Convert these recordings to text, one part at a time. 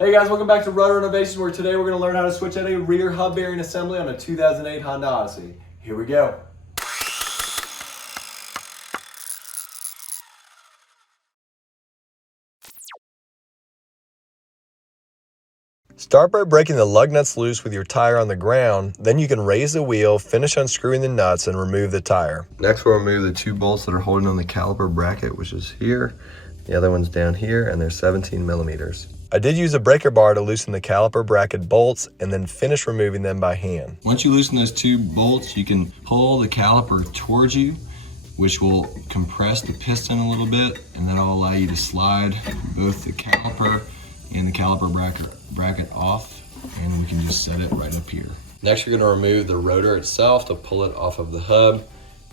Hey guys, welcome back to Rotor Innovations, where today we're going to learn how to switch out a rear hub bearing assembly on a 2008 Honda Odyssey. Here we go. Start by breaking the lug nuts loose with your tire on the ground, then you can raise the wheel, finish unscrewing the nuts, and remove the tire. Next we'll remove the two bolts that are holding on the caliper bracket, which is here. The other one's down here, and they're 17 millimeters. I did use a breaker bar to loosen the caliper bracket bolts and then finish removing them by hand. Once you loosen those two bolts, you can pull the caliper towards you, which will compress the piston a little bit, and that'll allow you to slide both the caliper and the caliper bracket off, and we can just set it right up here. Next, you're going to remove the rotor itself to pull it off of the hub.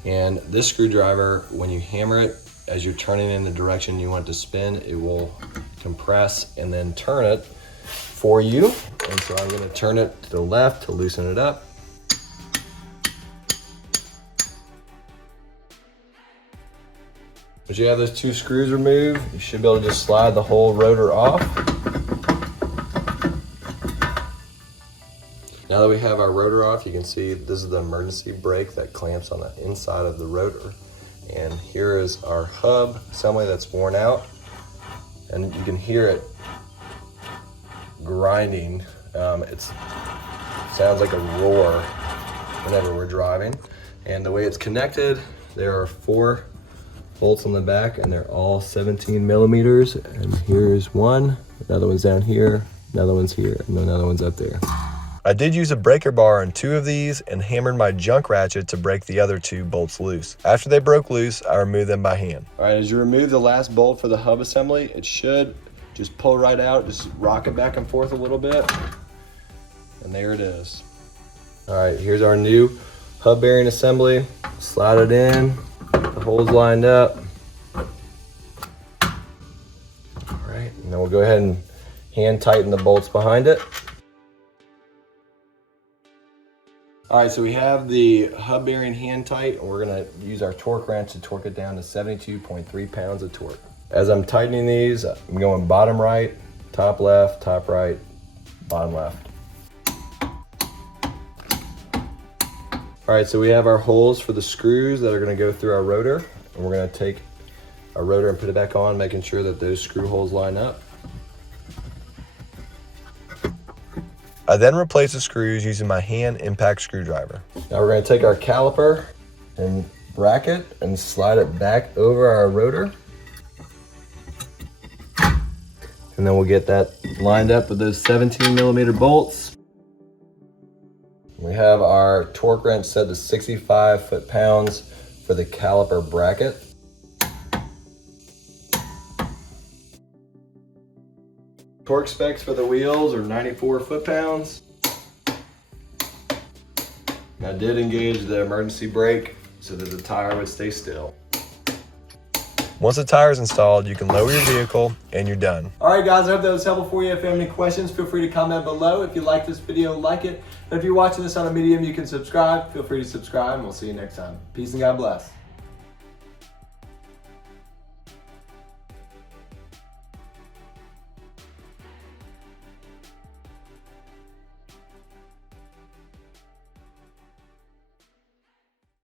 And this screwdriver, when you hammer it, as you're turning in the direction you want it to spin, it will compress and then turn it for you. And so I'm going to turn it to the left to loosen it up. Once you have those two screws removed, you should be able to just slide the whole rotor off. Now that we have our rotor off, you can see this is the emergency brake that clamps on the inside of the rotor. And here is our hub assembly that's worn out. And you can hear it grinding. It sounds like a roar whenever we're driving. And the way it's connected, there are 4 bolts on the back, and they're all 17 millimeters. And here's one, another one's down here, another one's here, and another one's up there. I did use a breaker bar on 2 of these and hammered my junk ratchet to break the other 2 bolts loose. After they broke loose, I removed them by hand. All right, as you remove the last bolt for the hub assembly, it should just pull right out, just rock it back and forth a little bit, and there it is. All right, here's our new hub bearing assembly. Slide it in, the holes lined up. All right, and then we'll go ahead and hand tighten the bolts behind it. All right, so we have the hub bearing hand tight, and we're gonna use our torque wrench to torque it down to 72.3 pounds of torque. As I'm tightening these, I'm going bottom right, top left, top right, bottom left. All right, so we have our holes for the screws that are gonna go through our rotor, and we're gonna take our rotor and put it back on, making sure that those screw holes line up. I then replace the screws using my hand impact screwdriver. Now we're going to take our caliper and bracket and slide it back over our rotor. And then we'll get that lined up with those 17 millimeter bolts. We have our torque wrench set to 65 foot-pounds for the caliper bracket. Torque specs for the wheels are 94 foot-pounds. I did engage the emergency brake so that the tire would stay still. Once the tire is installed, you can lower your vehicle and you're done. All right guys, I hope that was helpful for you. If you have any questions, feel free to comment below. If you like this video, like it. And if you're watching this on a medium, you can subscribe. Feel free to subscribe, and we'll see you next time. Peace and God bless.